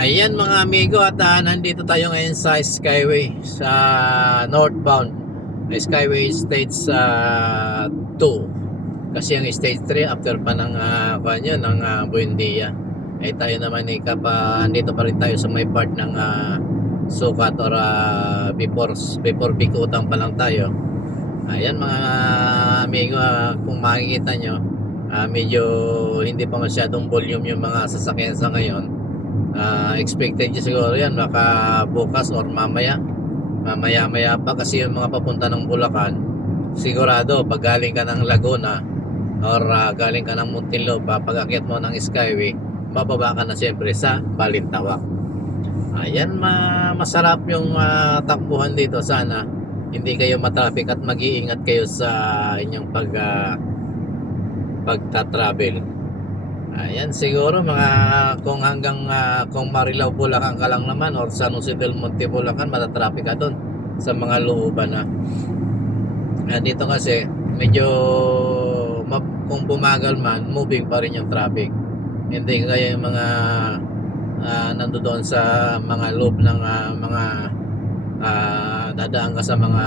Ayan mga amigo at nandito tayo ngayon sa Skyway sa northbound Skyway Stage 2 kasi yung Stage 3 after pa ng kanyo ng Buendia ay tayo naman andito pa rin tayo sa may part ng Sukat or before Bikutan pa lang tayo. Ayan mga amigo, kung makikita nyo medyo hindi pa masyadong volume yung mga sasakyan sa ngayon. Expected nyo siguro yan baka bukas or mamaya pa kasi yung mga papunta ng Bulacan sigurado pag galing ka ng Laguna or galing ka ng Muntinlupa, pag akyat mo ng Skyway bababa ka na siyempre sa Balintawak. Ayan, masarap yung takbuhan dito. Sana hindi kayo matraffic at mag-iingat kayo sa inyong pagta-travel. Ayan, siguro mga kung hanggang kung Marilao Bulacan ka lang naman or San Jose del Monte Bulacan, matatraffic ka doon sa mga looban na. Dito kasi medyo kung bumagal man, moving pa rin yung traffic. Hindi kaya yung mga nandoon sa mga loob ng mga dadaan ka sa mga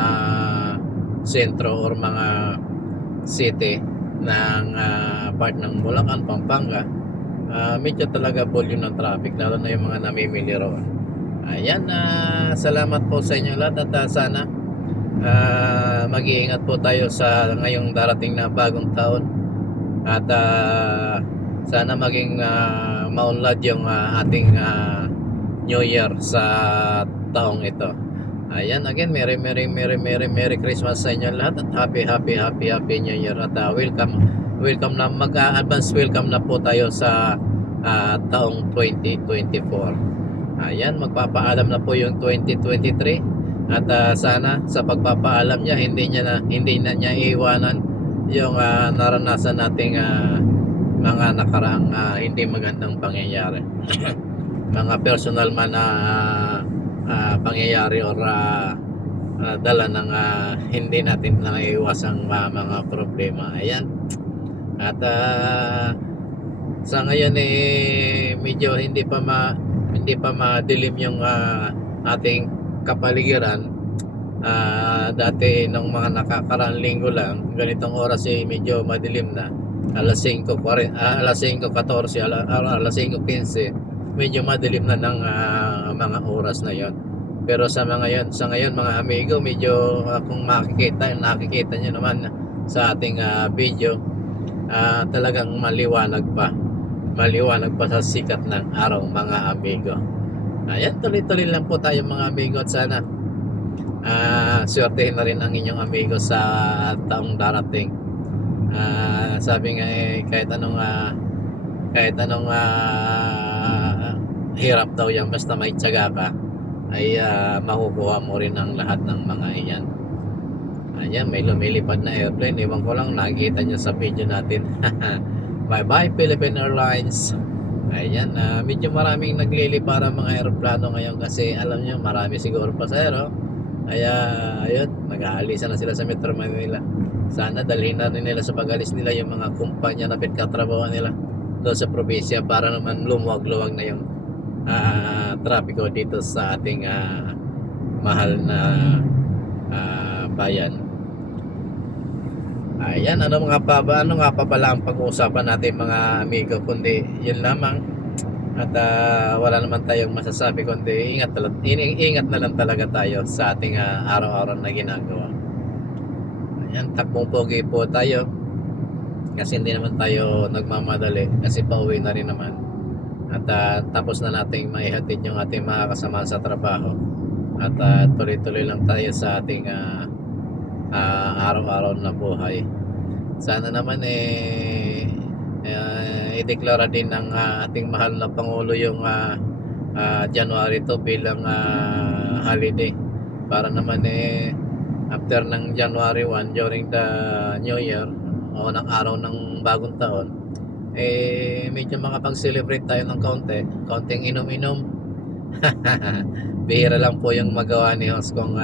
sentro or mga city ng part ng Bulacan, Pampanga, medyo talaga volume ng traffic lalo na yung mga namimili roon. Ayan, salamat po sa inyo lahat at sana mag-iingat po tayo sa ngayong darating na bagong taon at sana maging maunlad yung ating New Year sa taong ito. Ayan, again, Merry Christmas sa inyo lahat at Happy New Year at welcome na mag-advance welcome na po tayo sa taong 2024. Ayan, magpapaalam na po yung 2023 at sana sa pagpapaalam niya hindi na niya iiwanan yung naranasan nating mga nakaraang hindi magandang pangyayari. Mga personal man na pangyayari or dala ng hindi natin naiiwasang mga problema. Ayan. At sa ngayon medyo hindi pa madilim yung ating kapaligiran. Dati nung mga nakakaraang linggo lang, ganitong oras medyo madilim na. Alas 5:14, alas 5:15, medyo madilim na ng mga oras na yon. Pero sa ngayon mga amigo, medyo kung nakikita nyo naman sa ating video, talagang maliwanag pa sa sikat ng araw mga amigo. Ayan, tuloy-tuloy lang po tayo mga amigo at sana swertehin na rin ang inyong amigo sa taong darating. Sabi nga kahit anong hirap daw yan, basta may tiyaga ka ay makukuha mo rin ang lahat ng mga iyan. Ayan, may lumilipad na airplane, iwan ko lang nakikita nyo sa video natin. Bye bye Philippine Airlines. Ayan, medyo maraming nagliliparang mga aeroplano ngayon kasi alam nyo marami siguro pasahero. Kaya ayun, nag-aalisan na sila sa Metro Manila. Sana dalhin na rin nila sa pag-alis nila yung mga kumpanya na pinagkatrabaho nila doon sa probinsya para naman lumuwag-luwag na yung trapiko dito sa ating mahal na bayan. Ayan, ano nga pa pala ang pag-uusapan natin mga amigo, kundi yun lamang. At wala naman tayong masasabi kundi ingat na lang talaga tayo sa ating araw-araw na ginagawa. Ayan, takbong pogi po tayo kasi hindi naman tayo nagmamadali kasi pauwi na rin naman. At tapos na nating maihatid yung ating mga kasama sa trabaho. At tuloy-tuloy lang tayo sa ating araw-araw na buhay. Sana naman i-deklara din ng ating mahal na Pangulo yung January 2 bilang holiday para naman after ng January 1 during the New Year o ng araw ng bagong taon medyo makapag-celebrate tayo ng kaunting inom-inom. Bihira lang po yung magawa ni host kung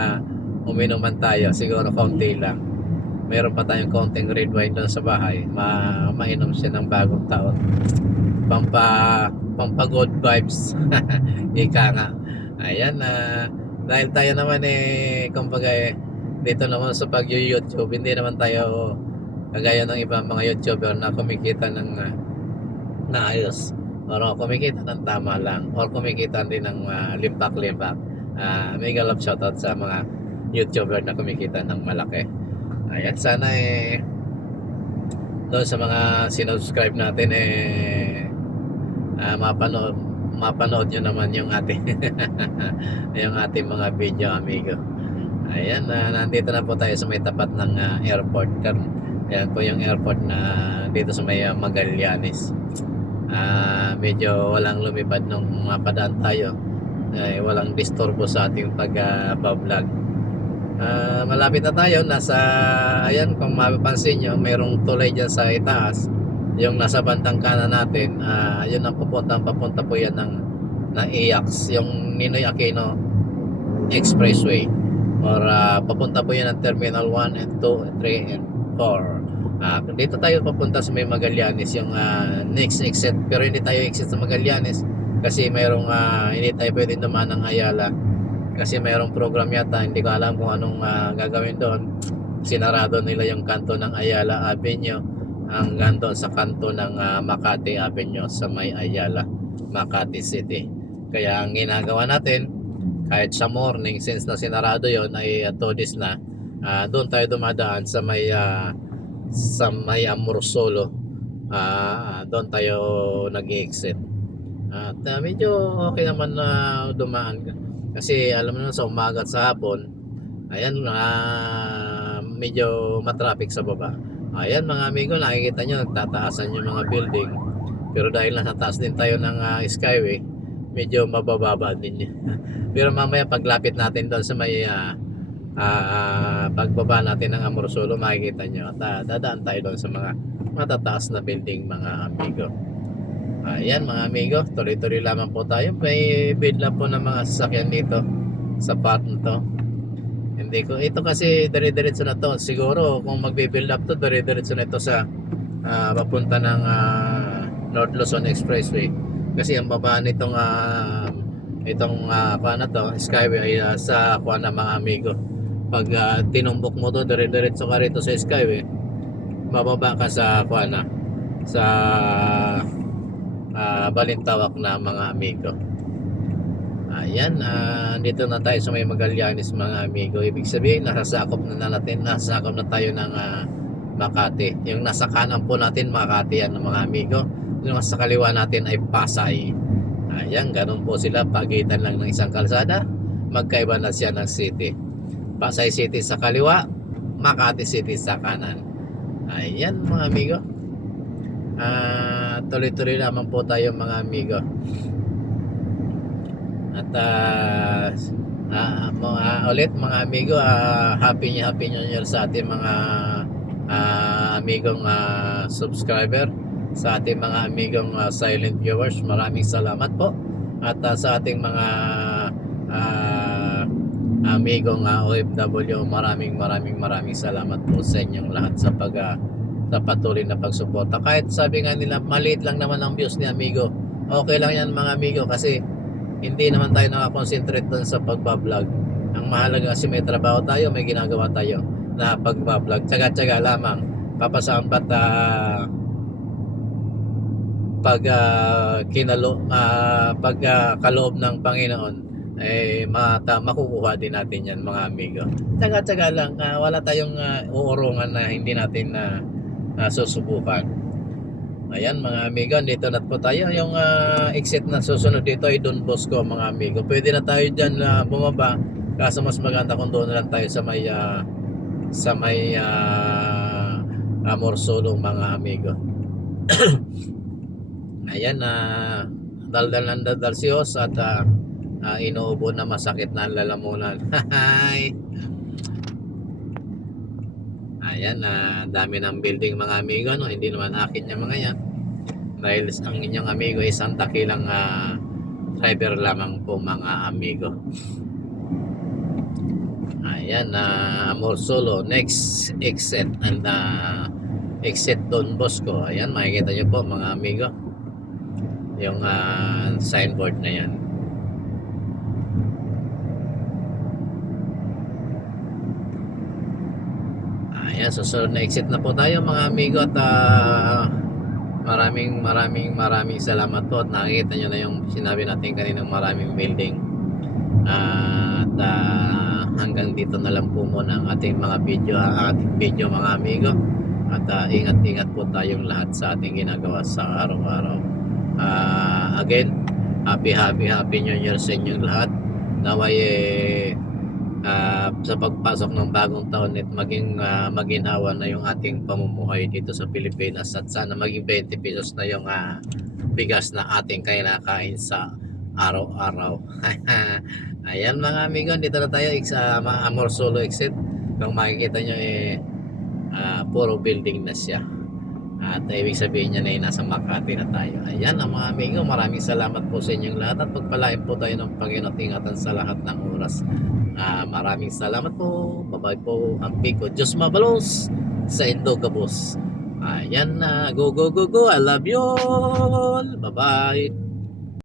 uminuman tayo, siguro kaunti lang. Meron pa tayong kaunting red wine doon sa bahay, mainom siya ng bagong taon. pampa good vibes. Ika nga. Ayan, dahil tayo naman kumbaga dito naman sa pag-YouTube, hindi naman tayo kagaya ng ibang mga YouTuber na kumikita ng naayos, or kumikita ng tama lang, or kumikita din ng limpak-limpak. Mega love shoutout sa mga YouTuber na kumikita ng malaki. Ayan, sana doon sa mga sinubscribe natin mapanood nyo naman yung ating yung ating mga video, amigo. Ayan, nandito na po tayo sa may tapat ng airport. Ayan po yung airport na dito sa may Magallanes. Medyo walang lumipad nung mapadaan tayo. Walang disturbo sa ating pag-vlog. Malapit na tayo, ayan, kung mapapansin nyo, mayroong tulay dyan sa itaas, yung nasa bandang kanan natin. Yun ang papunta po yan ng IAX, yung Ninoy Aquino Expressway, or papunta po yan ng Terminal 1 and 2 and 3 and 4. Dito tayo papunta sa may Magallanes, yung next exit, pero hindi tayo exit sa Magallanes kasi mayroong hindi tayo pwedeng dumaan ng Ayala kasi mayroong program yata, hindi ko alam kung anong gagawin doon. Sinarado nila yung kanto ng Ayala Avenue hanggang doon sa kanto ng Makati Avenue sa may Ayala, Makati City. Kaya ang ginagawa natin, kahit sa morning, since na sinarado yon ay todis na, doon tayo dumadaan sa may Amorsolo. Doon tayo nag-exit. At medyo okay naman na dumaan kasi alam mo naman sa umaga at sa hapon, ayan, medyo matraffic sa baba. Ayan mga amigo, nakikita nyo nagtataasan yung mga building, pero dahil nasa taas din tayo ng Skyway, medyo mabababa din yun. Pero mamaya paglapit natin doon sa may pagbaba natin ng Amorsolo, makikita nyo at dadaan tayo doon sa mga matataas na building, mga amigo. Ayan mga amigo, tuloy-tuloy lamang po tayo. May build up po ng mga sasakyan dito sa part na to. Hindi ko, ito kasi dire-diretso na to. Siguro kung magbe-build up to, dire-diretso na ito sa papunta ng North Luzon Expressway. Kasi ang baba nitong kuha na to, Skyway, ay sa kuha na mga amigo. Pag tinumbok mo to, dire-diretso ka rito sa Skyway, mababa ka sa kuha na, sa Balintawak na mga amigo. Ayan, dito na tayo sa may Magallanes mga amigo. Ibig sabihin, nasakop na tayo ng Makati. Yung nasa kanan po natin, Makati yan mga amigo. Yung nasa kaliwa natin ay Pasay. Ayan, ganun po sila. Pagitan lang ng isang kalsada, magkaiba na siya ng city. Pasay City sa kaliwa, Makati City sa kanan. Ayan mga amigo. Tuloy-tuloy lamang po tayo mga amigo. At ulit mga amigo, happy New Year sa ating mga amigong subscriber, sa ating mga amigong silent viewers. Maraming salamat po. At sa ating mga amigong OFW, maraming salamat po sa inyong lahat sa patuloy na pagsuporta. Kahit sabi nga nila maliit lang naman ang views ni amigo, okay lang yan mga amigo, kasi hindi naman tayo nakakonsentrate doon sa pagbablog. Ang mahalaga kasi may trabaho tayo, may ginagawa tayo na pagbablog. Tsaga-tsaga lamang. Papasaan ba't kaloob ng Panginoon, makukuha din natin yan mga amigo. Tsaga-tsaga lang. Wala tayong uurungan na hindi natin susubukan. Ayan mga amigo, dito na po tayo. Yung exit na susunod dito ay Don Bosco mga amigo. Pwede na tayo dyan bumaba, kaso mas maganda kung doon na lang tayo sa may Amorsolo mga amigo. Ayan, daldal si Os at inuubo na masakit na ang lalamunan. Ayan, dami ng building mga amigo, no? Hindi naman akin yung mga yan, dahil ang inyong amigo ay isang takilang driver lamang po mga amigo. Ayan, Amorsolo, next exit and exit Don Bosco. Ayan, makikita nyo po mga amigo. yung signboard na yan. Ayan, susunod na exit na po tayo mga amigo at maraming salamat po at nakikita nyo na yung sinabi natin kaninang maraming building. At hanggang dito na lang po muna ang ating mga video mga amigo. At ingat-ingat po tayong lahat sa ating ginagawa sa araw-araw. Again, happy New Year sa inyong lahat. Naway sa pagpasok ng bagong taon at maging maginhawa na yung ating pamumuhay dito sa Pilipinas at sana maging 20 pesos na yung bigas na ating kinakain sa araw-araw. Ayan mga amigo, dito na tayo sa Amor Solo exit. Kung makikita nyo puro building na siya. At ibig sabihin niya na nasa Makati na tayo. Ayan ang mga amigo, maraming salamat po sa inyong lahat at pagpalain po tayo ng Panginoon at ingatan sa lahat ng oras. Maraming salamat po. Bye-bye po ang Pico Diyos Mabalos sa Indogabos. Ayan na, go. I love you all. Bye-bye.